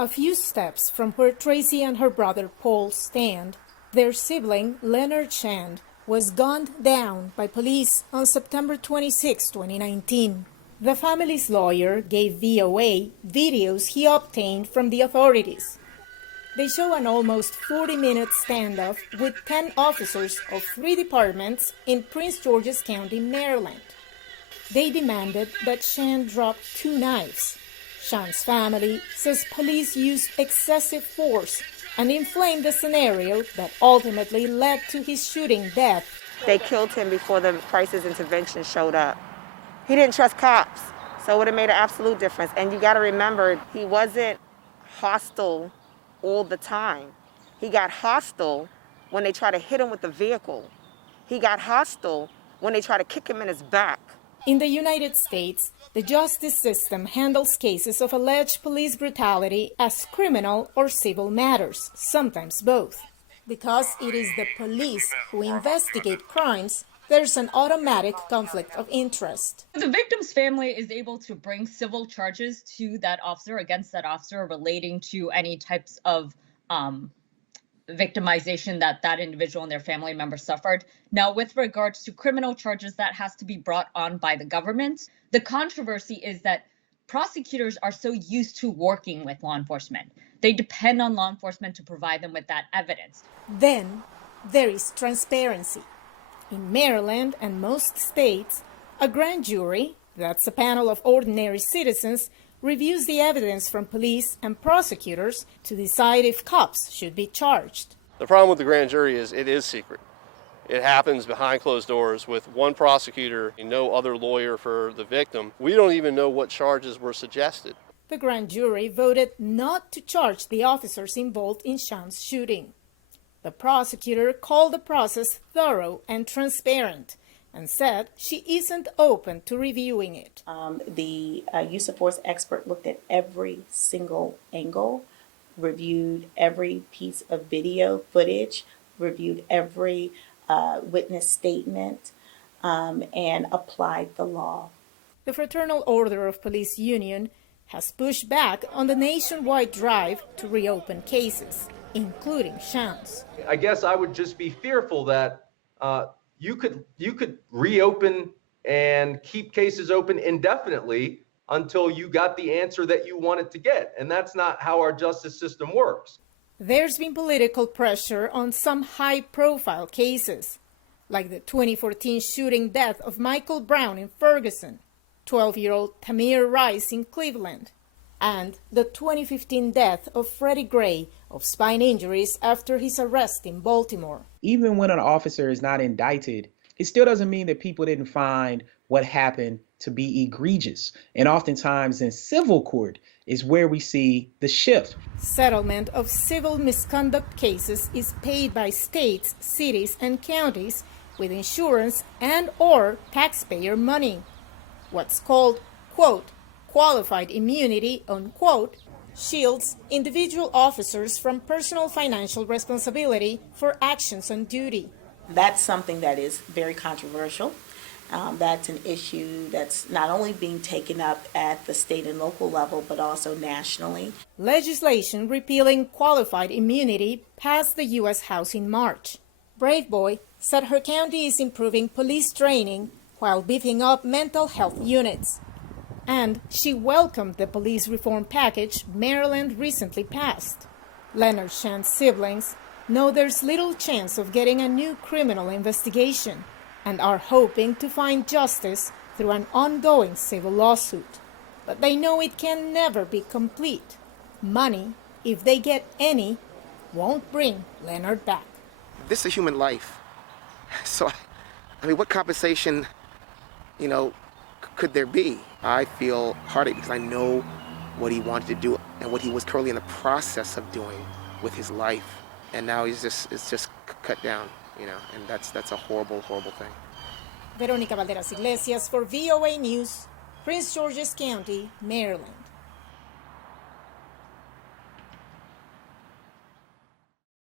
A few steps from where Tracy and her brother Paul stand, their sibling Leonard Shand was gunned down by police on September 26, 2019. The family's lawyer gave VOA videos he obtained from the authorities. They show an almost 40-minute standoff with 10 officers of 3 departments in Prince George's County, Maryland. They demanded that Shand drop 2 knives. Shand's family says police used excessive force and inflamed the scenario that ultimately led to his shooting death. They killed him before the crisis intervention showed up. He didn't trust cops, so it would have made an absolute difference. And you got to remember, he wasn't hostile all the time. He got hostile when they tried to hit him with the vehicle. He got hostile when they tried to kick him in his back. In the United States, the justice system handles cases of alleged police brutality as criminal or civil matters, sometimes both. Because it is the police who investigate crimes, there's an automatic conflict of interest. The victim's family is able to bring civil charges to that officer, against that officer, relating to any types of victimization that individual and their family member suffered. Now, with regards to criminal charges, that has to be brought on by the government. The controversy is that prosecutors are so used to working with law enforcement. They depend on law enforcement to provide them with that evidence. Then there is transparency. In Maryland and most states, a grand jury, that's a panel of ordinary citizens, reviews the evidence from police and prosecutors to decide if cops should be charged. The problem with the grand jury is it is secret. It happens behind closed doors with one prosecutor and no other lawyer for the victim. We don't even know what charges were suggested. The grand jury voted not to charge the officers involved in Shand's shooting. The prosecutor called the process thorough and transparent and said she isn't open to reviewing it. The use of force expert looked at every single angle, reviewed every piece of video footage, reviewed every witness statement, and applied the law. The Fraternal Order of Police Union has pushed back on the nationwide drive to reopen cases, including Shand's. I guess I would just be fearful that you could reopen and keep cases open indefinitely until you got the answer that you wanted to get. And that's not how our justice system works. There's been political pressure on some high-profile cases, like the 2014 shooting death of Michael Brown in Ferguson, 12-year-old Tamir Rice in Cleveland, and the 2015 death of Freddie Gray of spine injuries after his arrest in Baltimore. Even when an officer is not indicted, it still doesn't mean that people didn't find what happened to be egregious. And oftentimes in civil court is where we see the shift. Settlement of civil misconduct cases is paid by states, cities, and counties with insurance and/or taxpayer money. What's called, quote, qualified immunity, unquote, shields individual officers from personal financial responsibility for actions on duty. That's something that is very controversial. That's an issue that's not only being taken up at the state and local level, but also nationally. Legislation repealing qualified immunity passed the U.S. House in March. Braveboy said her county is improving police training while beefing up mental health units. And she welcomed the police reform package Maryland recently passed. Leonard Shand's siblings know there's little chance of getting a new criminal investigation and are hoping to find justice through an ongoing civil lawsuit. But they know it can never be complete. Money, if they get any, won't bring Leonard back. This is a human life. So, I mean, what compensation, could there be? I feel heartache because I know what he wanted to do and what he was currently in the process of doing with his life. And now it's just cut down, and that's a horrible, horrible thing. Verónica Valderas Iglesias for VOA News, Prince George's County, Maryland.